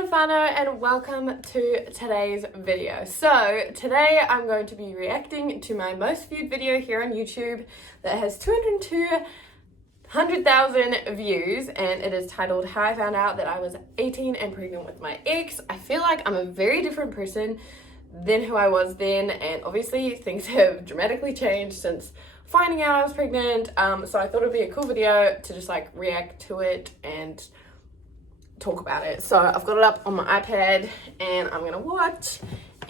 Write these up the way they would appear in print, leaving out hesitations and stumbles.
Stefano and welcome to today's video. So today I'm going to be reacting to my most viewed video here on YouTube that has 202,000 views, and it is titled How I Found Out That I Was 18 and Pregnant with My Ex. I feel like I'm a very different person than who I was then, and obviously things have dramatically changed since finding out I was pregnant, so I thought it'd be a cool video to just like react to it and talk about it. So I've got it up on my iPad and I'm gonna watch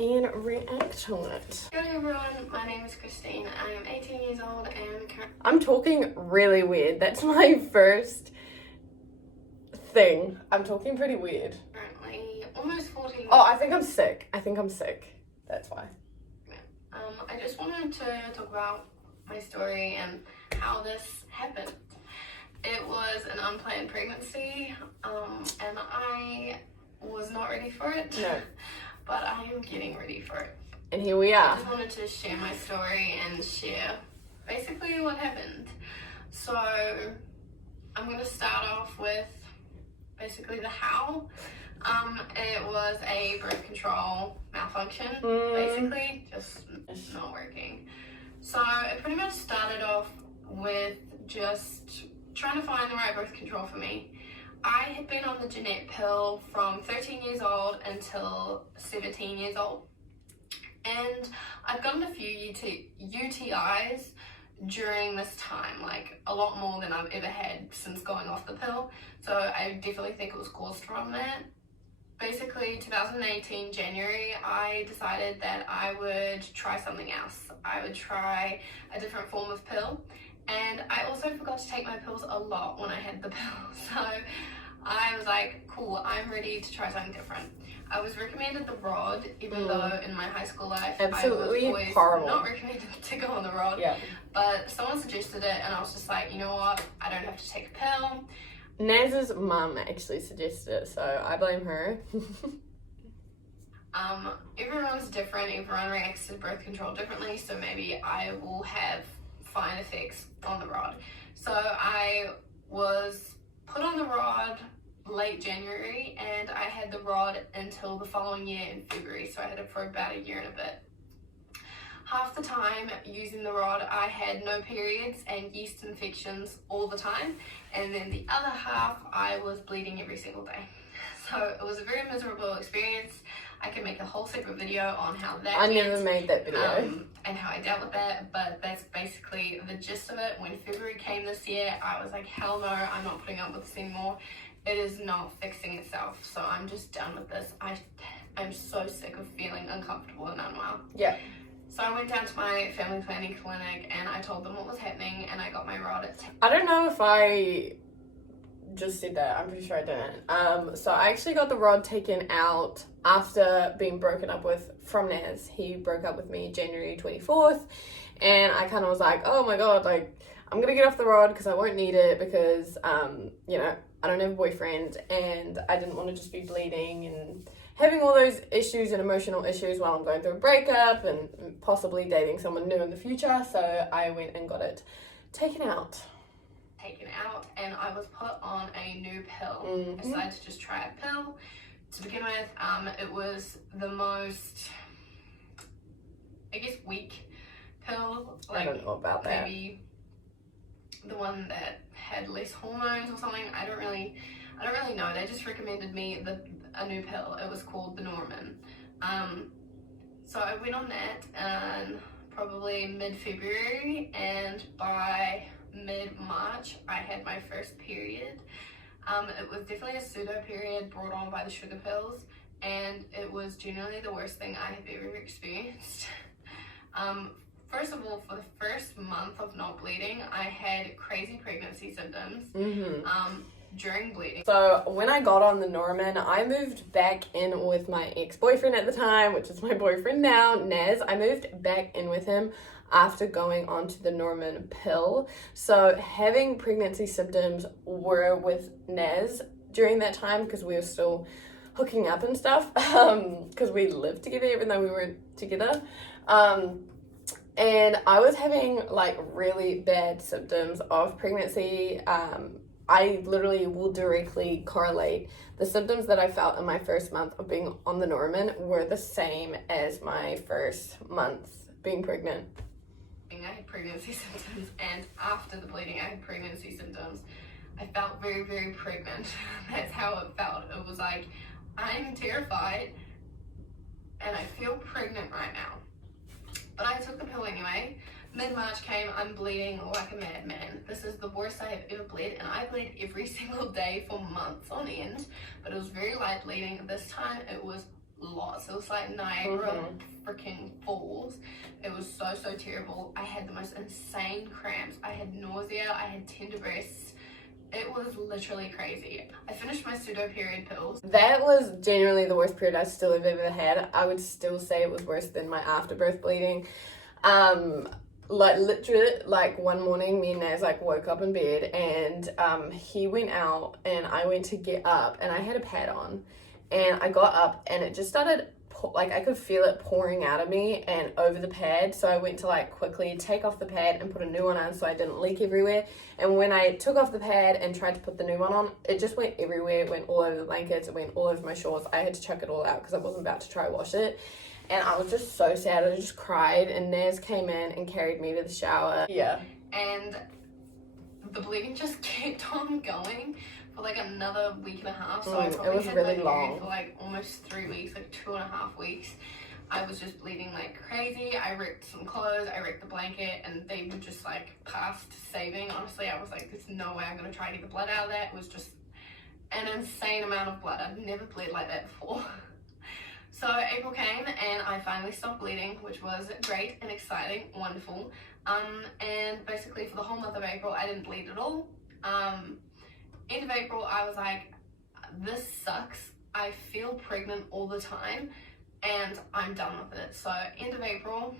and react to it. Hello everyone, my name is Christine. I am 18 years old and I'm talking really weird. That's my first thing. I'm talking pretty weird. currently almost 14. Oh, I think I'm sick. That's why. I just wanted to talk about my story and how this happened. It was an unplanned pregnancy, and I was not ready for it. No. But I am getting ready for it. And here we I are. just wanted to share my story and share basically what happened. So I'm going to start off with basically the how. It was a birth control malfunction, basically, just not working. So it pretty much started off with just trying to find the right birth control for me. I had been on the Jeanette pill from 13 years old until 17 years old. And I've gotten a few UTIs during this time, like a lot more than I've ever had since going off the pill. So I definitely think it was caused from that. Basically, 2018 January, I decided that I would try something else. I would try a different form of pill. And I also forgot to take my pills a lot when I had the pill. So I was like, cool, I'm ready to try something different. I was recommended the rod, even though in my high school life, absolutely I was always horrible. Not recommended to go on the rod. Yeah. But someone suggested it and I was just like, you know what, I don't have to take a pill. Naz's mum actually suggested it, so I blame her. Everyone's different, everyone reacts to birth control differently, so maybe I will have fine effects on the rod. So I was put on the rod late January and I had the rod until the following year in February, so I had it for about a year and a bit. Half the time using the rod I had no periods and yeast infections all the time, and then the other half I was bleeding every single day. So it was a very miserable experience. I can make a whole separate video on how that I never made that video. And how I dealt with that, but that's basically the gist of it. When February came this year, I was like, hell no, I'm not putting up with this anymore. It is not fixing itself, so I'm just done with this. I'm so sick of feeling uncomfortable and unwell. Yeah. So I went down to my family planning clinic and I told them what was happening and I got my rod at 10. I don't know if I just did that. I'm pretty sure I didn't. So I actually got the rod taken out after being broken up with from Naz. He broke up with me January 24th, and I kind of was like, oh my god, like I'm gonna get off the rod because I won't need it because you know, I don't have a boyfriend and I didn't want to just be bleeding and having all those issues and emotional issues while I'm going through a breakup and possibly dating someone new in the future. So I went and got it taken out, and I was put on a new pill. I decided to just try a pill to begin with. It was the most, I guess, weak pill. Like, I don't know about that. Maybe the one that had less hormones or something. I don't really know. They just recommended me a new pill. It was called the Norman. So I went on that probably mid-February, and by mid-March I had my first period. It was definitely a pseudo period brought on by the sugar pills, and it was genuinely the worst thing I have ever experienced. First of all, for the first month of not bleeding, I had crazy pregnancy symptoms during bleeding. So when I got on the Norman, I moved back in with my ex-boyfriend at the time, which is my boyfriend now, Naz. I moved back in with him after going onto the Norman pill. So having pregnancy symptoms were with Naz during that time because we were still hooking up and stuff, because we lived together even though we weren't together. And I was having like really bad symptoms of pregnancy. I literally will directly correlate the symptoms that I felt in my first month of being on the Norman were the same as my first month being pregnant. I had pregnancy symptoms, and after the bleeding I had pregnancy symptoms. I felt very, very pregnant. That's how it felt. It was like, I'm terrified and I feel pregnant right now. But I took the pill anyway. Mid-March came, I'm bleeding like a madman. This is the worst I have ever bled, and I bled every single day for months on end, but it was very light bleeding. This time it was lots. It was like Niagara freaking Falls. It was so, so terrible. I had the most insane cramps. I had nausea. I had tender breasts. It was literally crazy. I finished my pseudo period pills. That was genuinely the worst period I still have ever had. I would still say it was worse than my afterbirth bleeding. Like literally, like one morning me and Naz like woke up in bed, and he went out and I went to get up, and I had a pad on, and I got up and it just started like I could feel it pouring out of me and over the pad. So I went to like quickly take off the pad and put a new one on so I didn't leak everywhere. And when I took off the pad and tried to put the new one on, it just went everywhere. It went all over the blankets, it went all over my shorts. I had to chuck it all out because I wasn't about to try wash it. And I was just so sad. I just cried, and Naz came in and carried me to the shower. Yeah. And the bleeding just kept on going for like another week and a half. So I probably it was had really my long. period for like almost 3 weeks, like 2.5 weeks. I was just bleeding like crazy. I ripped some clothes, I ripped the blanket, and they were just like past saving. Honestly, I was like, there's no way I'm gonna try to get the blood out of that. It was just an insane amount of blood. I've never bled like that before. So April came and I finally stopped bleeding, which was great and exciting, wonderful. And basically for the whole month of April, I didn't bleed at all. End of April, I was like, this sucks. I feel pregnant all the time and I'm done with it. So end of April,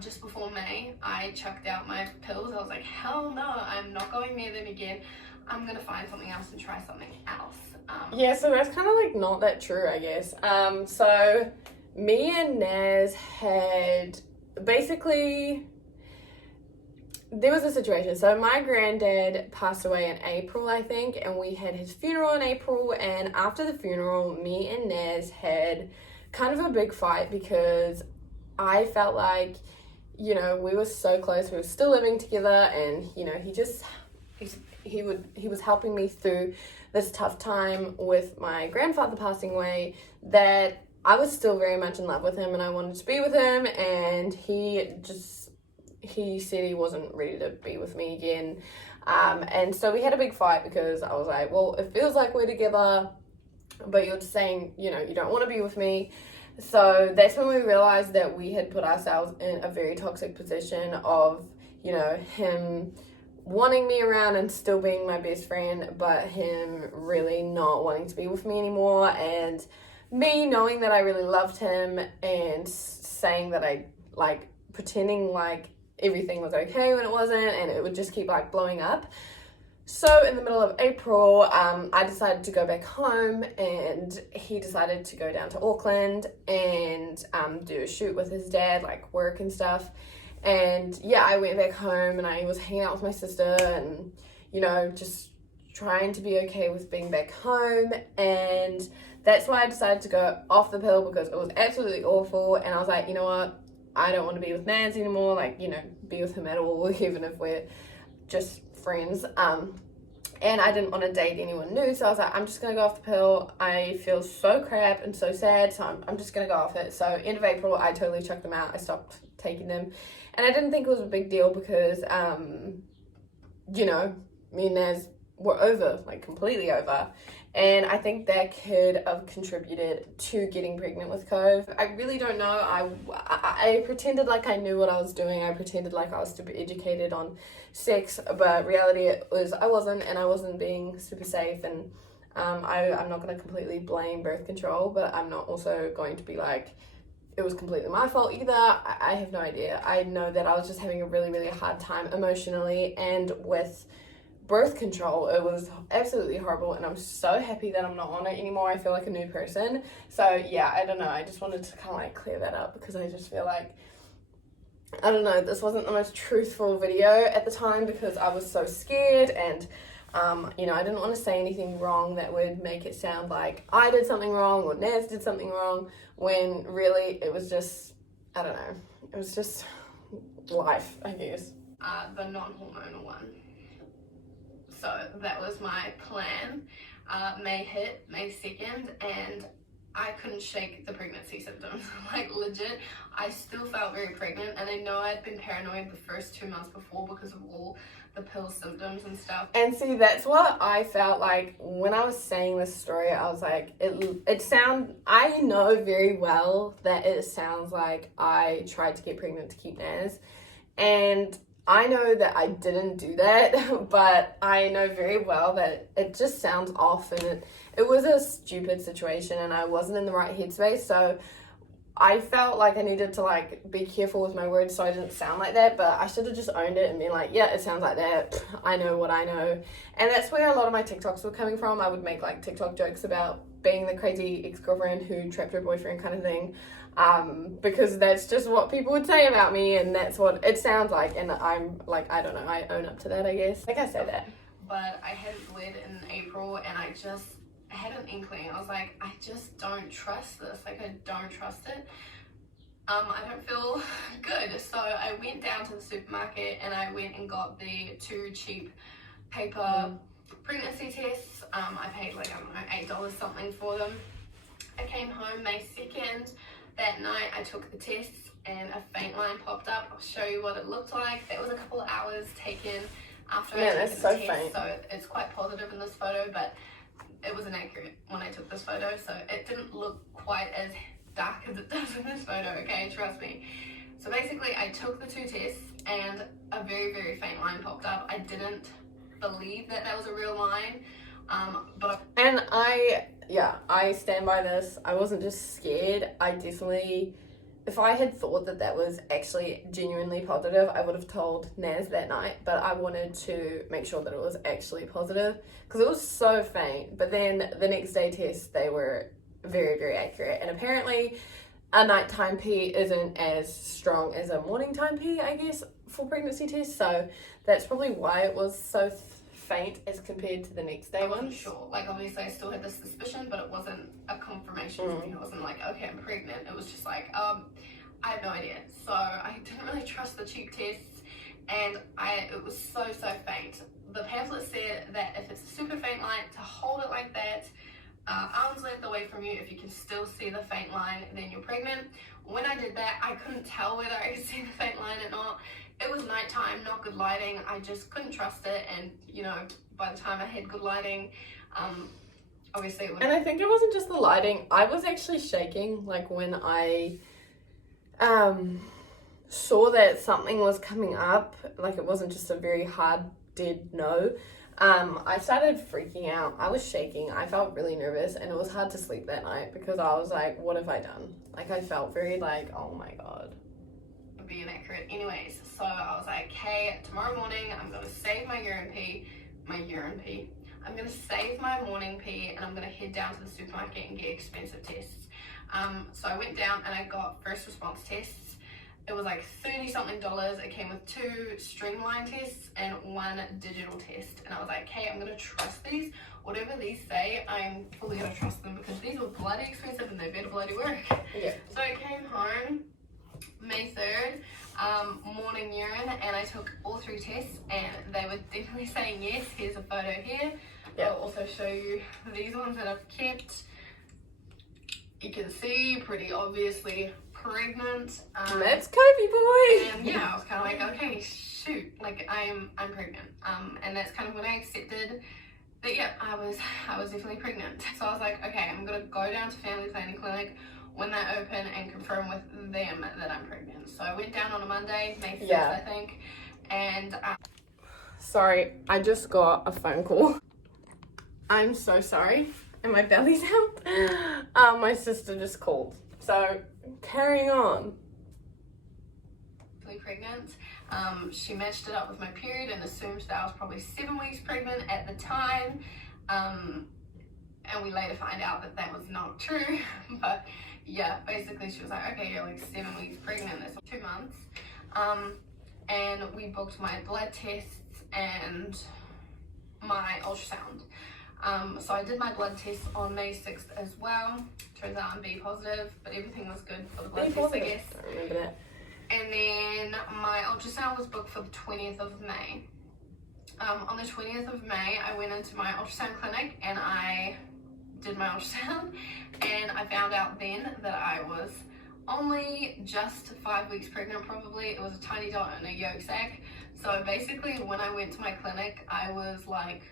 just before May, I chucked out my pills. I was like, hell no, I'm not going near them again. I'm gonna find something else and try something else. Yeah, so that's kind of like not that true, I guess. So me and Naz had basically, there was a situation. So my granddad passed away in April, I think, and we had his funeral in April. And after the funeral, me and Naz had kind of a big fight because I felt like, you know, we were so close. We were still living together, and you know, he was helping me through this tough time with my grandfather passing away, that I was still very much in love with him and I wanted to be with him, and he said he wasn't ready to be with me again. And so we had a big fight because I was like, well, it feels like we're together, but you're just saying, you know, you don't want to be with me. So that's when we realized that we had put ourselves in a very toxic position of, you know, him wanting me around and still being my best friend, but him really not wanting to be with me anymore, and me knowing that I really loved him and saying that I like pretending like everything was okay when it wasn't, and it would just keep like blowing up. So in the middle of April, I decided to go back home, and he decided to go down to Auckland and do a shoot with his dad, like work and stuff. And yeah, I went back home and I was hanging out with my sister and, you know, just trying to be okay with being back home. And that's why I decided to go off the pill, because it was absolutely awful. And I was like, you know what? I don't want to be with Naz anymore, like, you know, be with him at all, even if we're just friends. And I didn't want to date anyone new, so I was like, I'm just going to go off the pill. I feel so crap and so sad, so I'm just going to go off it. So end of April, I totally chucked them out. I stopped taking them. And I didn't think it was a big deal because, you know, me and Naz were over, like completely over. And I think that could have contributed to getting pregnant with Cove. I really don't know. I pretended like I knew what I was doing. I pretended like I was super educated on sex, but reality it was I wasn't, and I wasn't being super safe. And I'm not going to completely blame birth control, but I'm not also going to be like, it was completely my fault either. I have no idea. I know that I was just having a really, really hard time emotionally, and with birth control, it was absolutely horrible, and I'm so happy that I'm not on it anymore. I feel like a new person. So yeah, I don't know, I just wanted to kind of like clear that up, because I just feel like, I don't know, this wasn't the most truthful video at the time because I was so scared, and You know, I didn't want to say anything wrong that would make it sound like I did something wrong or Naz did something wrong, when really it was just, I don't know, it was just life, I guess. The non-hormonal one. So that was my plan. May hit, May 2nd, and I couldn't shake the pregnancy symptoms. Like, legit, I still felt very pregnant, and I know I'd been paranoid the first 2 months before because of all the pill symptoms and stuff. And see, that's what I felt like when I was saying this story. I was like, I know very well that it sounds like I tried to get pregnant to keep Naz, and I know that I didn't do that, but I know very well that it just sounds off, and it was a stupid situation, and I wasn't in the right headspace, so I felt like I needed to, like, be careful with my words so I didn't sound like that, but I should have just owned it and been like, yeah, it sounds like that. I know what I know. And that's where a lot of my TikToks were coming from. I would make, like, TikTok jokes about being the crazy ex-girlfriend who trapped her boyfriend kind of thing, because that's just what people would say about me, and that's what it sounds like, and I'm, like, I don't know, I own up to that, I guess. Like, I say that. But I had bled in April, and I had an inkling. I was like, I just don't trust this. Like, I don't trust it. I don't feel good. So I went down to the supermarket and I went and got the 2 cheap paper pregnancy tests. I paid, like, I don't know, $8 something for them. I came home May 2nd. That night I took the tests and a faint line popped up. I'll show you what it looked like. That was a couple of hours taken after I took the test. Faint. So it's quite positive in this photo, but it was inaccurate when I took this photo, so it didn't look quite as dark as it does in this photo, okay, trust me. So basically I took the 2 tests and a very, very faint line popped up. I didn't believe that was a real line, but and I stand by this. I wasn't just scared. I definitely, if I had thought that was actually genuinely positive, I would have told Naz that night, but I wanted to make sure that it was actually positive because it was so faint. But then the next day tests, they were very, very accurate. And apparently a nighttime pee isn't as strong as a morning time pee, I guess, for pregnancy tests. So that's probably why it was so faint as compared to the next day one. Sure. Like, obviously I still had this suspicion, but it wasn't a confirmation for me. It wasn't like, okay, I'm pregnant. It was just like, I have no idea. So I didn't really trust the cheap tests, and it was so faint. The pamphlet said that if it's a super faint line, to hold it like that, arm's length away from you. If you can still see the faint line, then you're pregnant. When I did that, I couldn't tell whether I could see the faint line or not. It was nighttime, not good lighting. I just couldn't trust it, and you know, by the time I had good lighting, obviously it would. And I think it wasn't just the lighting. I was actually shaking, like, when I saw that something was coming up. Like, it wasn't just a very hard dead no. I started freaking out. I was shaking. I felt really nervous, and it was hard to sleep that night because I was like, what have I done? Like, I felt very like, oh my god. Be inaccurate. Anyways, so I was like, hey, tomorrow morning I'm gonna save my urine pee. I'm gonna save my morning pee, and I'm gonna head down to the supermarket and get expensive tests. So I went down and I got first response tests. It was like $30 something. It came with 2 streamline tests and 1 digital test. And I was like, hey, I'm gonna trust these. Whatever these say, I'm fully gonna trust them because these were bloody expensive and they better bloody work. Yeah. So I came home May 3rd, morning urine, and I took all 3 tests, and they were definitely saying yes. Here's a photo here. Yep. I'll also show you these ones that I've kept. You can see pretty obviously pregnant. That's Cove boy. And yeah, I was kind of like, okay, shoot, like I'm pregnant. And that's kind of when I accepted that, yeah, I was definitely pregnant. So I was like, okay, I'm gonna go down to family planning clinic when they open and confirm with them that I'm pregnant. So I went down on a Monday, May 6th, I think, and sorry, I just got a phone call. I'm so sorry, and my belly's out. My sister just called, so carrying on. Pregnant. She matched it up with my period and assumed that I was probably 7 weeks pregnant at the time, and we later find out that that was not true. But yeah, basically she was like, okay, you're like 7 weeks pregnant, that's 2 months. And we booked my blood tests, and my ultrasound. So I did my blood test on May 6th as well. Turns out I'm B positive, but everything was good for the blood test, I guess. I remember that. And then my ultrasound was booked for the 20th of May. On the 20th of May, I went into my ultrasound clinic and I did my ultrasound, and I found out then that I was only just 5 weeks pregnant probably. It was a tiny dot in a yolk sac. So basically when I went to my clinic, I was like,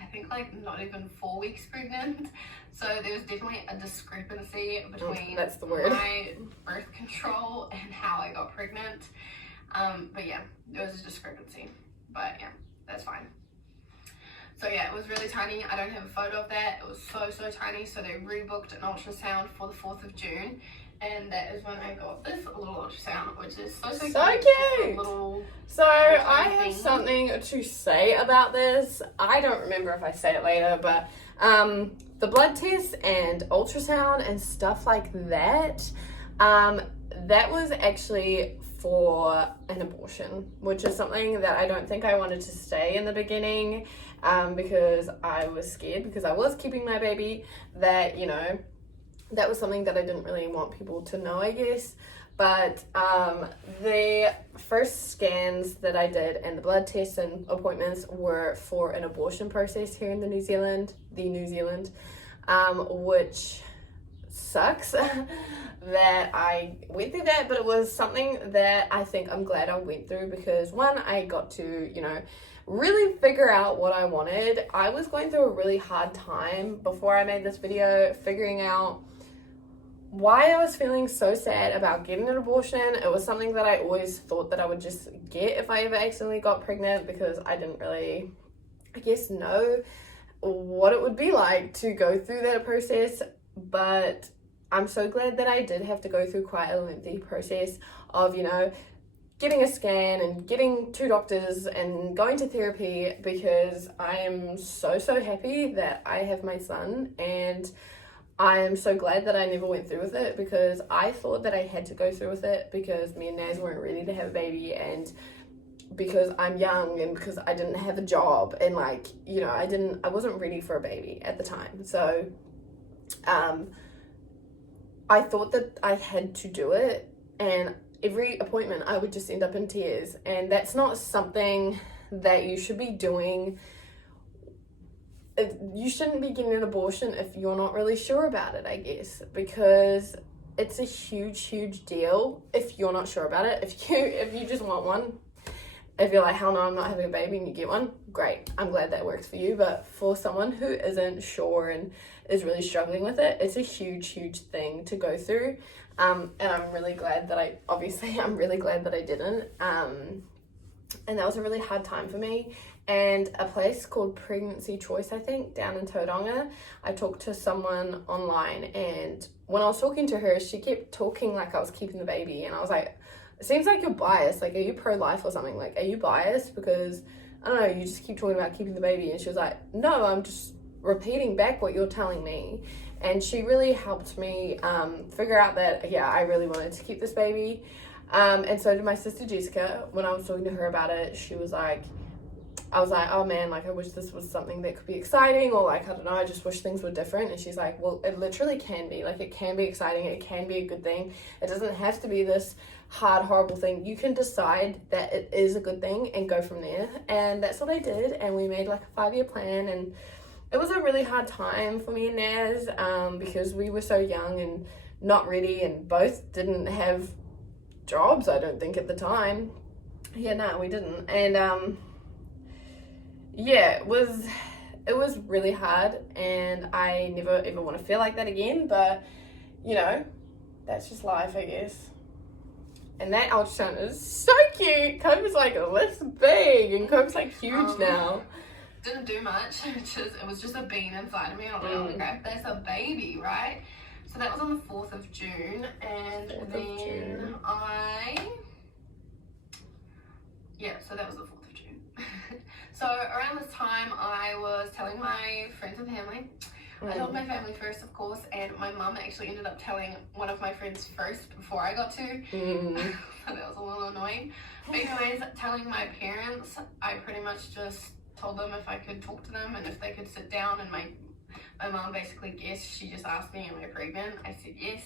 I think like not even 4 weeks pregnant. So there was definitely a discrepancy between that's the word. my birth control and how I got pregnant. But yeah, there was a discrepancy. But yeah, that's fine. So yeah, it was really tiny. I don't have a photo of that. It was so tiny. So they rebooked an ultrasound for the 4th of June. And that is when I got this little ultrasound, which is so cute. So I have something to say about this. I don't remember if I say it later, but the blood test and ultrasound and stuff like that, that was actually for an abortion, which is something that I don't think I wanted to say in the beginning, because I was scared, because I was keeping my baby, that, you know, that was something that I didn't really want people to know, I guess. But the first scans that I did and the blood tests and appointments were for an abortion process here in New Zealand, which sucks that I went through that, but it was something that I think I'm glad I went through, because one, I got to, you know, really figure out what I wanted. I was going through a really hard time before I made this video, figuring out why I was feeling so sad about getting an abortion. It was something that I always thought that I would just get if I ever accidentally got pregnant, because I didn't really, I guess, know what it would be like to go through that process. But I'm so glad that I did have to go through quite a lengthy process of, you know, getting a scan and getting 2 doctors and going to therapy, because I am so happy that I have my son, and I am so glad that I never went through with it, because I thought that I had to go through with it because me and Naz weren't ready to have a baby, and because I'm young, and because I didn't have a job, and like, you know, I wasn't ready for a baby at the time. So I thought that I had to do it, and every appointment I would just end up in tears, and that's not something that you should be doing. You shouldn't be getting an abortion if you're not really sure about it, I guess, because it's a huge deal if you're not sure about it. If you just want one, if you're like, hell no, I'm not having a baby, and you get one, great, I'm glad that works for you. But for someone who isn't sure and is really struggling with it, it's a huge thing to go through. And I'm really glad that I'm really glad that I didn't. And that was a really hard time for me. And a place called Pregnancy Choice, I think, down in Tauranga, I talked to someone online, and when I was talking to her, she kept talking like I was keeping the baby, and I was like, it seems like you're biased. Like, are you pro-life or something? Like, are you biased? Because, I don't know, you just keep talking about keeping the baby. And she was like, no, I'm just repeating back what you're telling me. And she really helped me figure out that, yeah, I really wanted to keep this baby. And so did my sister Jessica. When I was talking to her about it, she was like, I was like, oh man, like I wish this was something that could be exciting, or like, I don't know, I just wish things were different. And she's like, well, it literally can be. Like, it can be exciting, it can be a good thing. It doesn't have to be this hard, horrible thing. You can decide that it is a good thing and go from there. And that's what I did. And we made like a 5-year plan, and it was a really hard time for me and Naz, because we were so young and not ready, and both didn't have jobs, I don't think, at the time. Yeah, no, we didn't. And yeah, it was really hard, and I never ever want to feel like that again. But you know, that's just life, I guess. And that ultrasound is so cute. Cove is like this big, and Cove's like huge now. Didn't do much. It was just a bean inside of me. I was like, okay, that's a baby, right? So that was on the 4th of June, and then so that was the 4th of June. So around this time, I was telling my friends and family. I told my family first, of course, and my mum actually ended up telling one of my friends first before I got to. So that was a little annoying. But anyways, telling my parents, I pretty much just told them if I could talk to them and if they could sit down, and my mom basically guessed. She just asked me, am I pregnant? I said yes.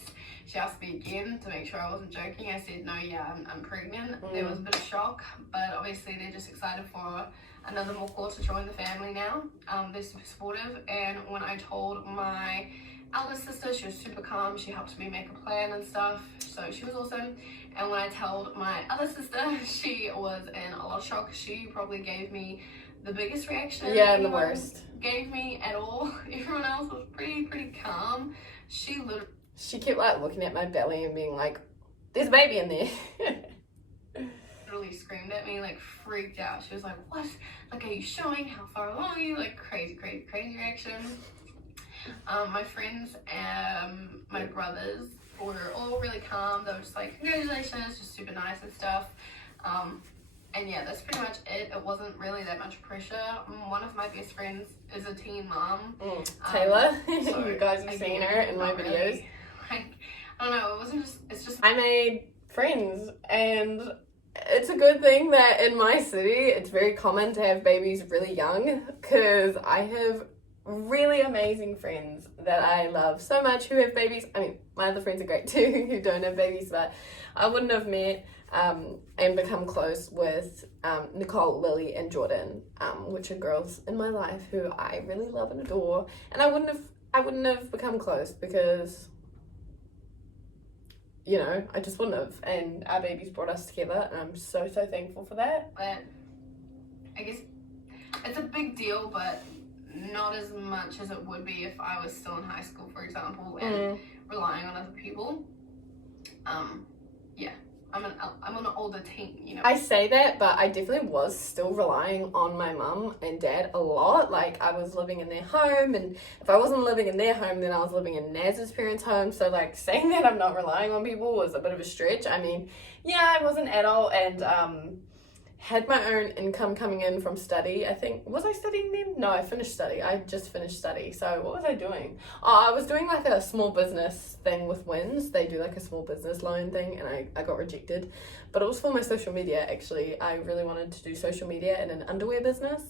She asked me again to make sure I wasn't joking. I said no, yeah, I'm pregnant. There was a bit of shock, but obviously they're just excited for another Moko to join the family now. They're super supportive, and when I told my elder sister, she was super calm. She helped me make a plan and stuff, so she was awesome. And when I told my other sister, she was in a lot of shock. She probably gave me the biggest reaction. Yeah, and the worst. Gave me at all. Everyone else was pretty calm. She kept like looking at my belly and being like, there's a baby in there. Literally screamed at me, like freaked out. She was like, what? Like, are you showing? How far along are you? Like crazy reaction. My friends and my brothers were all really calm. They were just like, congratulations, just super nice and stuff. And yeah, that's pretty much it. It wasn't really that much pressure. One of my best friends is a teen mom. Taylor, so you guys have seen her in my videos. Really, like, I don't know, it wasn't just, it's just... I made friends, and it's a good thing that in my city, it's very common to have babies really young, because I have really amazing friends that I love so much who have babies. I mean, my other friends are great too who don't have babies, but I wouldn't have met and become close with Nicole, Lily, and Jordan, which are girls in my life who I really love and adore. And I wouldn't have become close because, you know, I just wouldn't have. And our babies brought us together, and I'm so thankful for that. But I guess it's a big deal, but not as much as it would be if I was still in high school, for example, and relying on other people. Yeah, I'm an older teen, you know. I say that, but I definitely was still relying on my mum and dad a lot. Like, I was living in their home, and if I wasn't living in their home, then I was living in Naz's parents' home. So, like, saying that I'm not relying on people was a bit of a stretch. I mean, yeah, I was an adult and had my own income coming in from study. I think, was I studying then? No, I finished study. I just finished study. So what was I doing? Oh, I was doing like a small business thing with Wins. They do like a small business loan thing, and I got rejected. But it was for my social media, actually. I really wanted to do social media in an underwear business,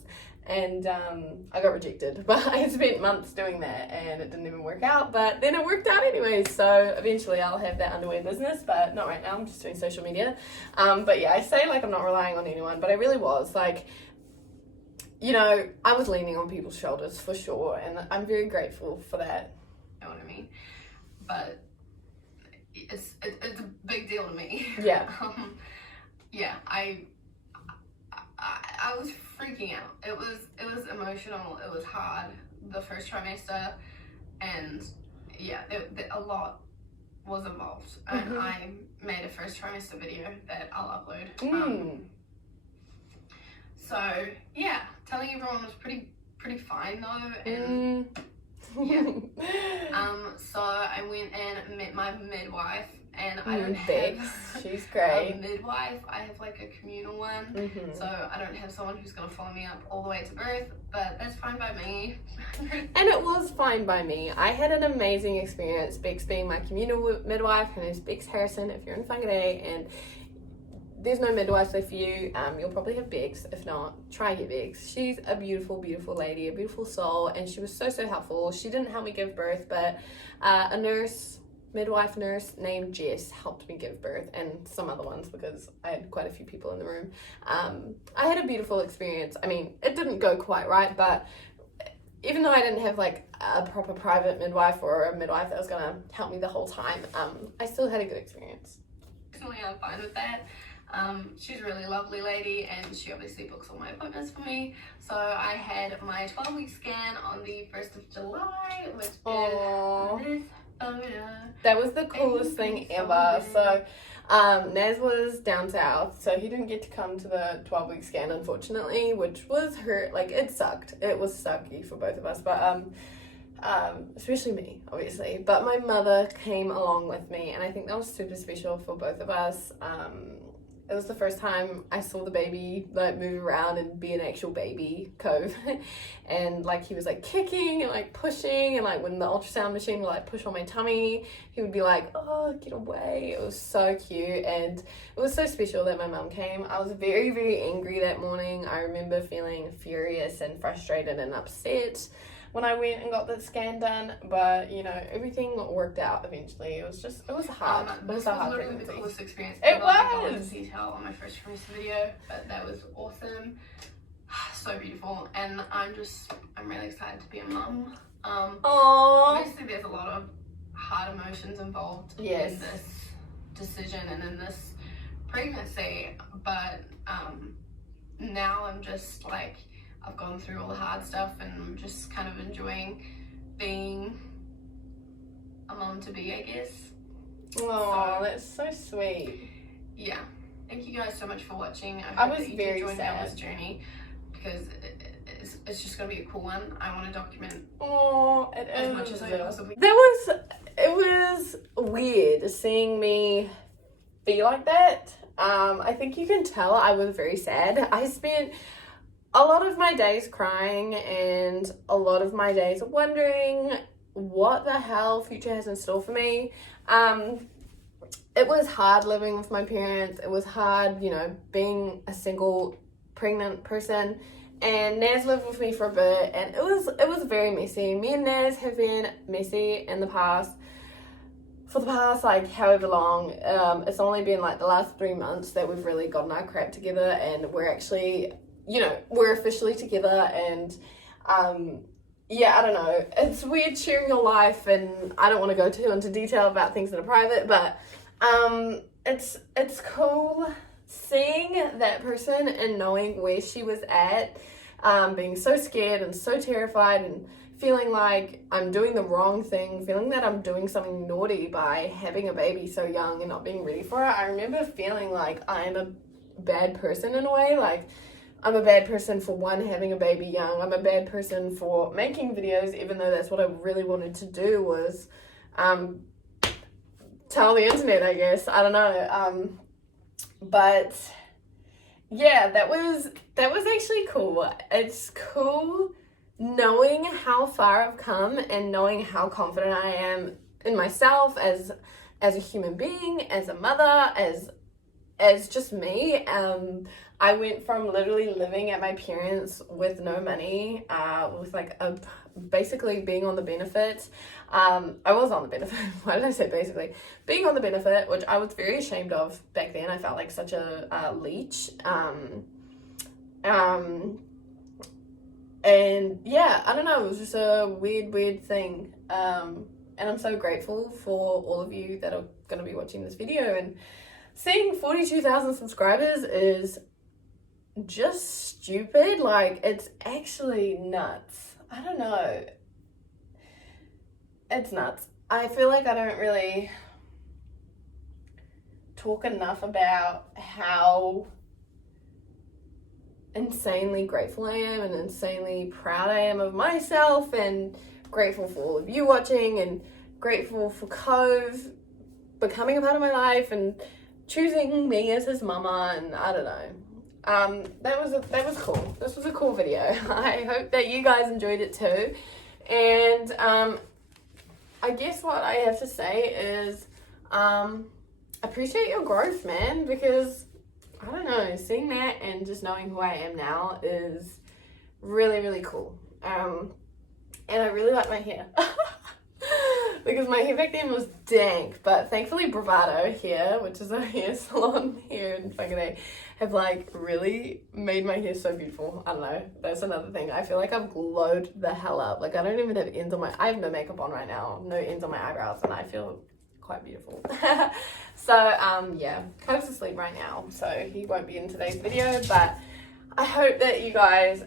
and I got rejected. But I spent months doing that, and it didn't even work out. But then it worked out anyway. So eventually I'll have that underwear business, but not right now. I'm just doing social media. But yeah, I say like I'm not relying on anyone, but I really was. Like, you know, I was leaning on people's shoulders for sure, and I'm very grateful for that. You know what I mean? But it's a big deal to me. Yeah. Yeah, I was freaking out. It was emotional. It was hard the first trimester, and yeah, a lot was involved. And I made a first trimester video that I'll upload. So yeah, telling everyone was pretty fine though, and yeah. So I went and met my midwife, and I don't have she's great. A midwife. I have like a communal one, so I don't have someone who's gonna follow me up all the way to birth, but that's fine by me. And it was fine by me. I had an amazing experience, Bex being my communal midwife. Her name's Bex Harrison if you're in Whangarei, and there's no midwives there for you. You'll probably have Bex. If not, try get Bex. She's a beautiful lady, a beautiful soul, and she was so helpful. She didn't help me give birth, but a midwife nurse named Jess helped me give birth, and some other ones because I had quite a few people in the room. I had a beautiful experience. I mean, it didn't go quite right, but even though I didn't have like a proper private midwife or a midwife that was gonna help me the whole time, I still had a good experience. Personally, I'm fine with that. She's a really lovely lady, and she obviously books all my appointments for me. So I had my 12-week scan on the 1st of July, which is this photo. That was the coolest thing ever. So Naz was down south, so he didn't get to come to the 12-week scan, unfortunately, which was like, it sucked. It was sucky for both of us, but especially me, obviously. But my mother came along with me, and I think that was super special for both of us. it was the first time I saw the baby like move around and be an actual baby, Cove. And like he was like kicking and like pushing, and like when the ultrasound machine would like push on my tummy, he would be like, oh, get away. It was so cute, and it was so special that my mum came. I was very, very angry that morning. I remember feeling furious and frustrated and upset when I went and got the scan done, but you know, everything worked out eventually. It was hard. It was a hard literally pregnancy. the coolest experience. It I got was! detail on my first trimester video, but that was awesome. So beautiful, and I'm really excited to be a mum. Aww. Obviously there's a lot of hard emotions involved Yes. in this decision and in this pregnancy, but now I'm just like, I've gone through all the hard stuff, and I'm just kind of enjoying being a mom to be, I guess. Oh, that's so sweet. Yeah. Thank you guys so much for watching. I hope was that you very join me on this sad. journey, because it's just going to be a cool one. I want to document Oh, it as is. much as I possibly can. It was weird seeing me be like that. I think you can tell I was very sad. I spent a lot of my days crying and a lot of my days wondering what the hell future has in store for me. It was hard living with my parents. It was hard, you know, being a single pregnant person. And Naz lived with me for a bit, and it was very messy. Me and Naz have been messy in the past. For the past, like, however long. It's only been, like, the last 3 months that we've really gotten our crap together, and we're actually, you know, we're officially together. And yeah, I don't know, it's weird sharing your life, and I don't want to go too into detail about things that are private, but it's cool seeing that person and knowing where she was at, being so scared and so terrified and feeling like I'm doing the wrong thing, feeling that I'm doing something naughty by having a baby so young and not being ready for it. I remember feeling like I'm a bad person in a way, like I'm a bad person for having a baby young. I'm a bad person for making videos, even though that's what I really wanted to do, was tell the internet, I guess. I don't know. But yeah, that was actually cool. It's cool knowing how far I've come and knowing how confident I am in myself as a human being, as a mother, as just me. I went from literally living at my parents' with no money, with like basically being on the benefit. I was on the benefit. Why did I say basically? Being on the benefit, which I was very ashamed of back then. I felt like such a leech. And yeah, I don't know, it was just a weird thing. And I'm so grateful for all of you that are going to be watching this video. And seeing 42,000 subscribers is just stupid. Like, it's actually nuts. I don't know. It's nuts. I feel like I don't really talk enough about how insanely grateful I am and insanely proud I am of myself, and grateful for all of you watching, and grateful for Cove becoming a part of my life and choosing me as his mama. And I don't know, that was cool. This was a cool video. I hope that you guys enjoyed it too. And I guess what I have to say is appreciate your growth, man, because I don't know, seeing that and just knowing who I am now is really, really cool. And I really like my hair. Because my hair back then was dank, but thankfully Bravado here, which is a hair salon here in Whangarei, have like really made my hair so beautiful. I don't know, that's another thing. I feel like I've glowed the hell up. Like, I don't even have ends on I have no makeup on right now, no ends on my eyebrows, and I feel quite beautiful. So yeah, Cove's asleep right now, so he won't be in today's video, but I hope that you guys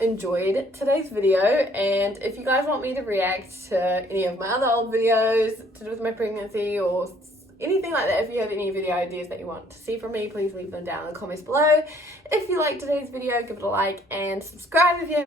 enjoyed today's video. And if you guys want me to react to any of my other old videos to do with my pregnancy or anything like that, if you have any video ideas that you want to see from me, please leave them down in the comments below. If you liked today's video, give it a like and subscribe if you haven't.